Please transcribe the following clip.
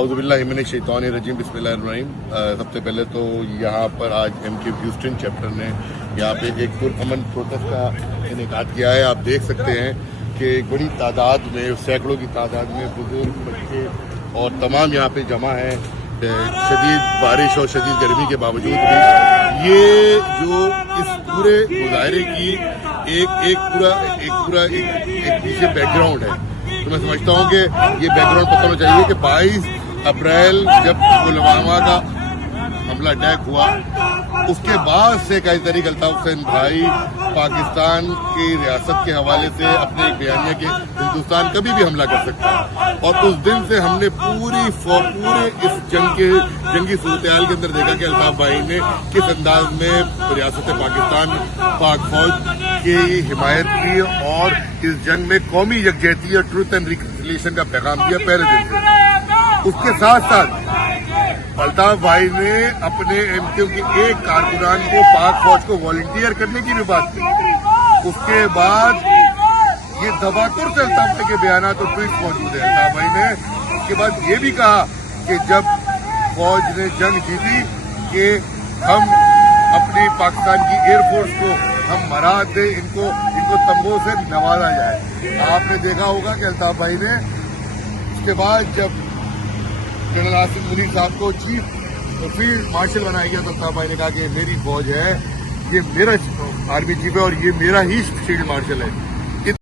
आउज़ुबिल्लाहि मिनश्शैतानिर्रजीम बिस्मिल्लाहिर्रहमानिर्रहीम। सबसे पहले तो यहाँ पर आज MK ह्यूस्टन चैप्टर ने यहाँ पे एक पुरअमन प्रोटेस्ट का इनेकाद किया है। आप देख सकते हैं कि एक बड़ी तादाद में, सैकड़ों की तादाद में बुजुर्ग, बच्चे और तमाम यहाँ पे जमा हैं। शदीद बारिश और शदीद गर्मी के बावजूद भी ये जो इस पूरे मुजाहरे की एक पीछे बैकग्राउंड है, तो मैं समझता हूँ कि ये बैकग्राउंड पता होना चाहिए कि 22 अप्रैल जब पुलवामा का हमला अटैक हुआ, उसके बाद से कई तरीके अल्ताफ हुसैन भाई पाकिस्तान की रियासत के हवाले से अपने एक बयानिया के हिंदुस्तान कभी भी हमला कर सकता है। और उस दिन से हमने पूरे इस जंगी सूरत-ए-हाल के अंदर देखा कि अल्ताफ भाई ने किस अंदाज में रियासत पाकिस्तान पाक फौज की हिमायत की और इस जंग में कौमी यकजहती और ट्रुथ एंड रिकन्सिलिएशन का पैगाम दिया पहले दिन से। उसके साथ साथ अल्ताफ भाई ने अपने MK की एक कारकुनान को पाक फौज को वॉलंटियर करने की भी बात की। उसके बाद ये दबातुर से अल्ताफ भाई के बयानात और ट्वीट मौजूद है। अल्ताफ भाई ने उसके बाद ये भी कहा कि जब फौज ने जंग जीती कि हम अपनी पाकिस्तान की एयरफोर्स को हम मरा दे, इनको तंबू से नवाजा जाए। आपने देखा होगा कि अल्ताफ भाई ने उसके बाद जब जनरल आसिफ मुनीर साहब को चीफ फील्ड मार्शल बनाया गया तो अल्ताफ भाई ने कहा कि मेरी फौज है, ये मेरा आर्मी चीफ है और ये मेरा ही फील्ड मार्शल है।